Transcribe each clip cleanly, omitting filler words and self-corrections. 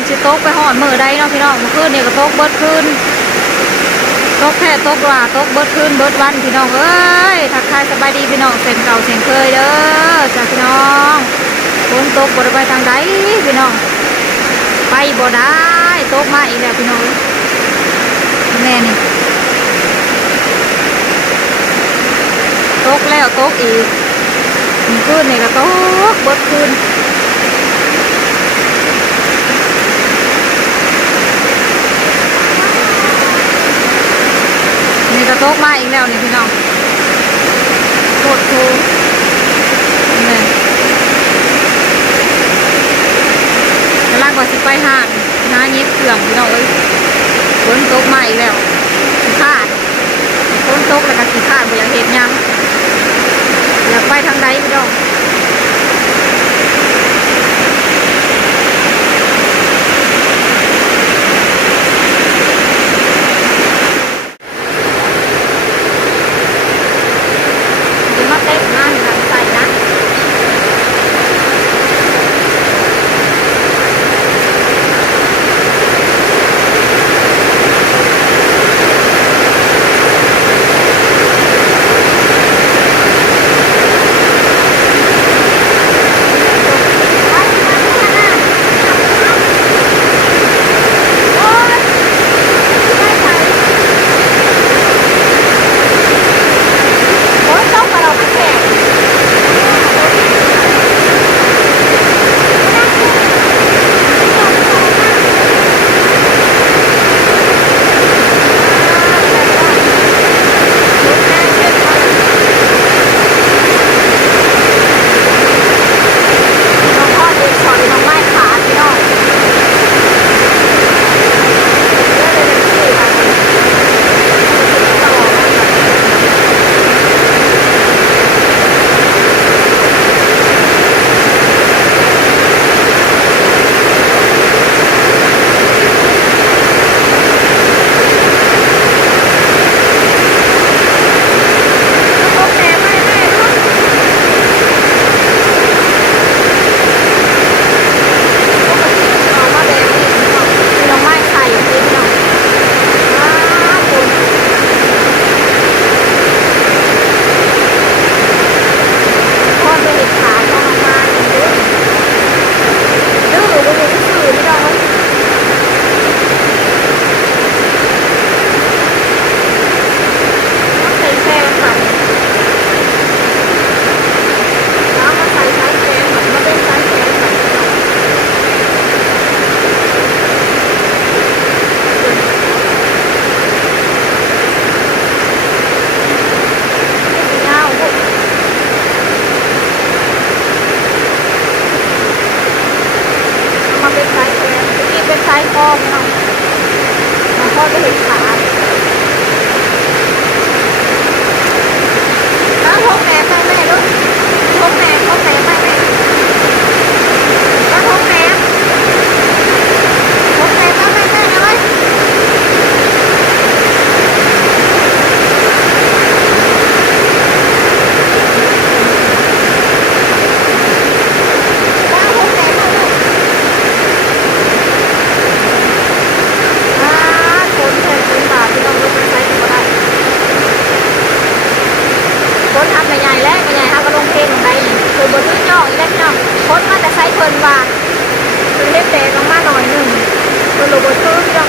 นสิตกไปหอดมือได้เนาะพี่น้องเมื่อคืนนี่ก็ตกเบิดคืนตกแค่ตกว่าตกเบิดคืนเบิดวันพี่น้องเอ้ยทักทายสบายดีพี่น้องเส้นเก่าเส้นเคยเด้อจ้าพี่น้องฝนตกบ่ได้ไปทางใดพี่น้องไปบ่ได้ตกมาอีกแล้วพี่น้องแม่นี่ตกแล้วตกอีกเมื่อคืนนี่ก็ตกเบิดคืนนี่ก็ตกมาอีกแล้วนี่พี่น้องโคตรโคตรนี่กำลังว่าสิไปหาดน้าเย็บเครื่องพี่น้องเอ้ยฝนตกมาอีกแล้วขี้ขาดฝนตกแล้วก็ขี้ขาดบ่อยากเห็นยังอยากไปทางใดพี่น้องมาเต้นงานทางใต้นะใช้พ่อพี่น้องพ่อจะเห็นขาแล้วท้องแม่ไปแม่ลูกท้องแม่ไปแม่แล้วท้องแม่ไปแม่เลยคนทำใหญ่ๆแล้วใหญ่ๆเขาก็ลงเพลงของใดคือบนพื้นย่ออีกแล้วพี่น้องคนมาแต่ใช้เพลินว่าคือเล็บเตะลงมาหน่อยหนึ่งคนหลบบนพื้นพี่น้อง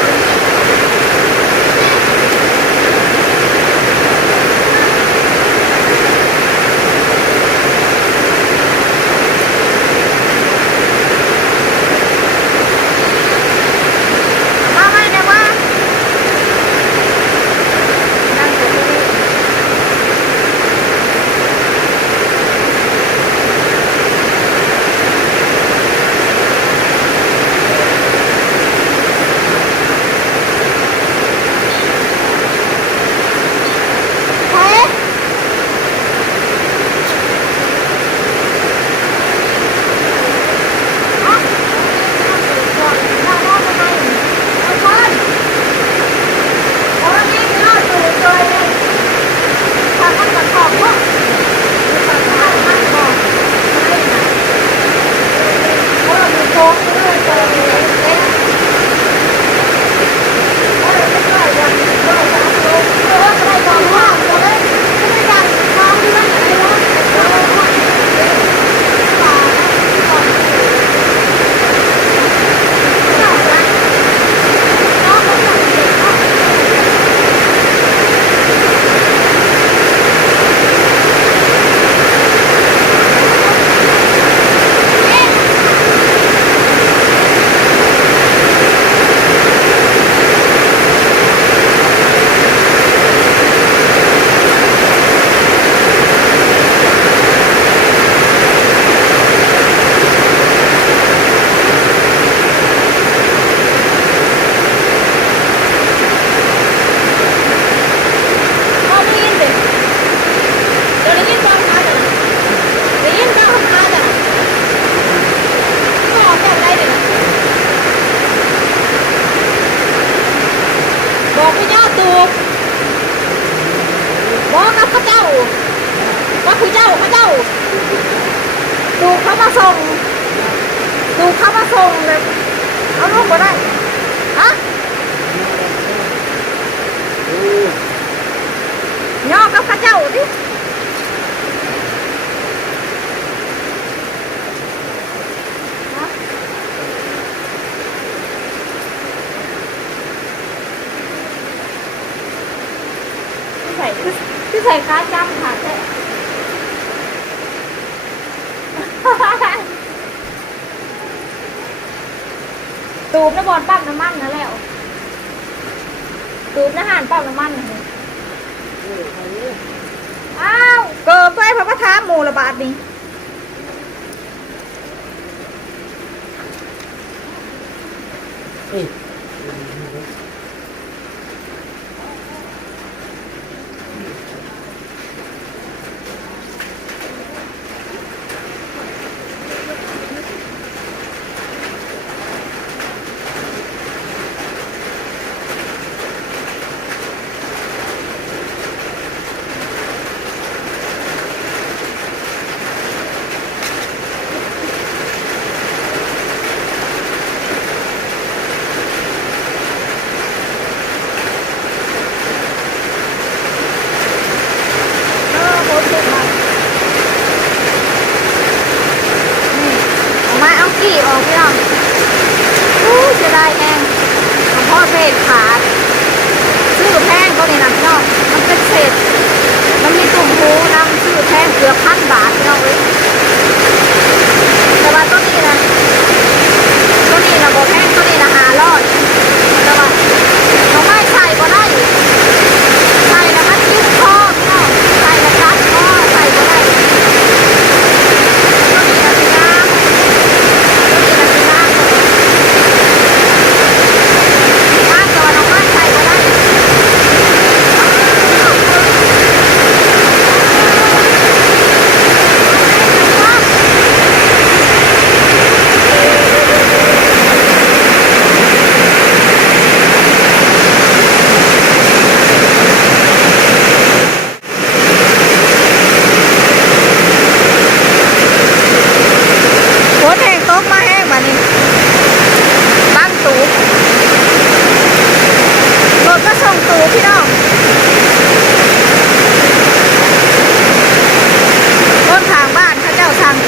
ดูเข้ามาส่งเลยเอาลูกมาได้ฮะย่อกับข้าเจ้าดิที่ใส่ค้าจำค่ะแท้ตูบน้ำบอลปั๊มน้ำมันนะแล้วตูบน้ำห่านปั๊มน้ำมันนะอ้าวเกิดไปพระประธานหมู่ระบาดนี่กี่ออกพี่น้องจะได้แห้งพ่อเศษขาดซื้อแพงก็นี่นะพี่น้องมันเป็นเศษมันมีตุ่มหูนำซื้อแพงเกือบ1,000 บาทพี่น้องเลยแต่ว่าตัวนี้นะโบแพงตัวนี้นะ500แต่ว่าน้องไม่ใส่ก็ได้ใส่แล้วมันยืดคอพี่น้องใส่แล้วรัดคอใส่ก็ได้ตัวนี้นะพี่น้อง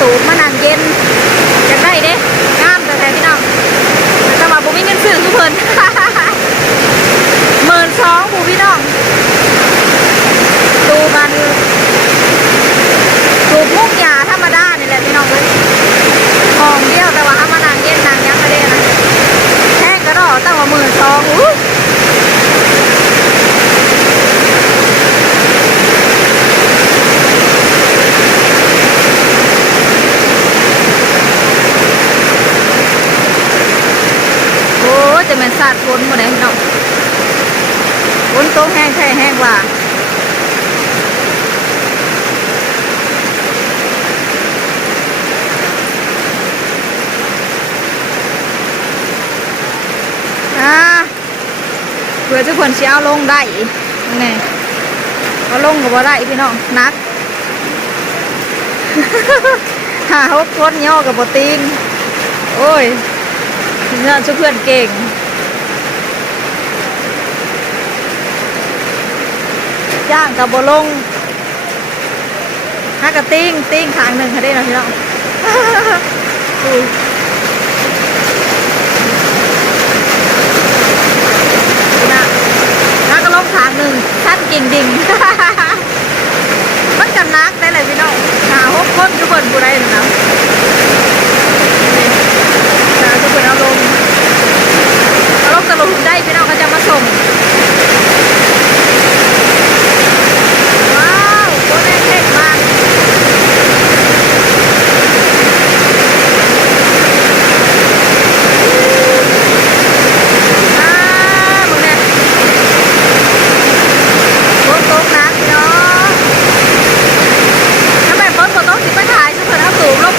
ตูบมานั่งเย็นอยากได้เด้งามแต่พี่น้องแต่ว่าผมมีเงินซื้อทุกคน12,000ผู้พี่น้องตูมันตูบมุกหยาธรรมดานี่แหละพี่น้องเลยห้องเดียวแต่ว่าถ้ามานั่งเย็นนั่งยังไม่ได้นะแห้งก็รอตั้งว่า12,000จะเป็นสาดฝนหมดเลยพี่น้องฝนตกแห้งแค่แห้งว่าเพื่อทุกคนเชี่ยวลงได้นี่เอาลงกับว่าได้พี่น้องนัก6 คนย่อกับโปรตีนโอ้ยเนื้อชุบเพื่อนเก่งย่างกับโบลงฮักกะติ้งขางหนึ่งค่ะได้นะพี่น้องนะฮักกะลงขางหนึ่งชั้นกิ่งดิ่งมันกันนักได้เลยพี่น้อง6 คนทุกคนกูได้นะทุกคนเอาลงตลงได้พี่น้องเขาจะมาส่งว้าวโคตรเท่มากมึงเนี่ยโต๊ะนักเนาะถ้าแบบโต๊ะสิไปถ่ายทุกคนเอาสูงลง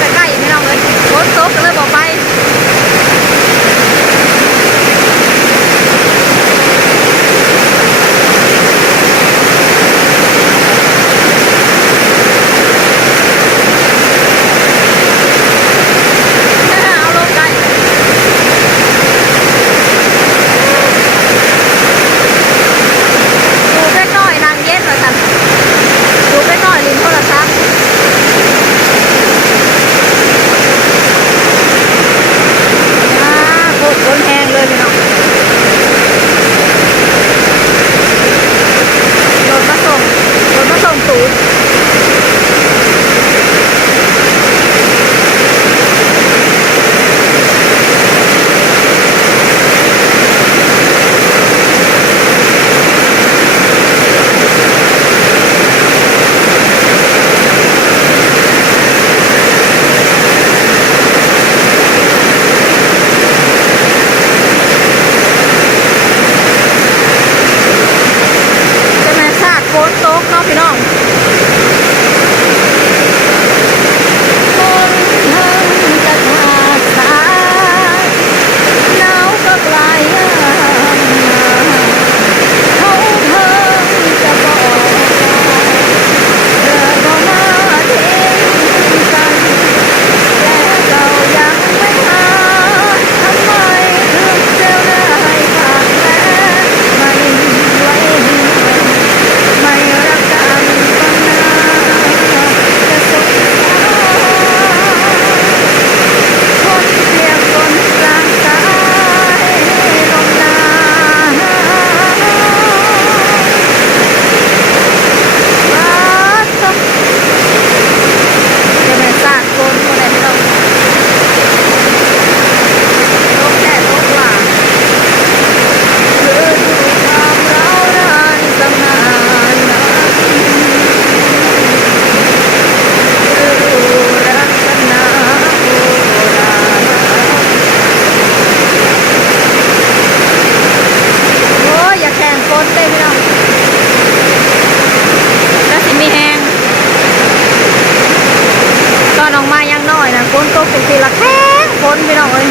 นตกจังซี่ละแข็งฝนพี่น้องเอ้ย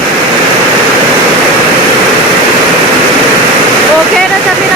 โอเคนะจ๊ะพี่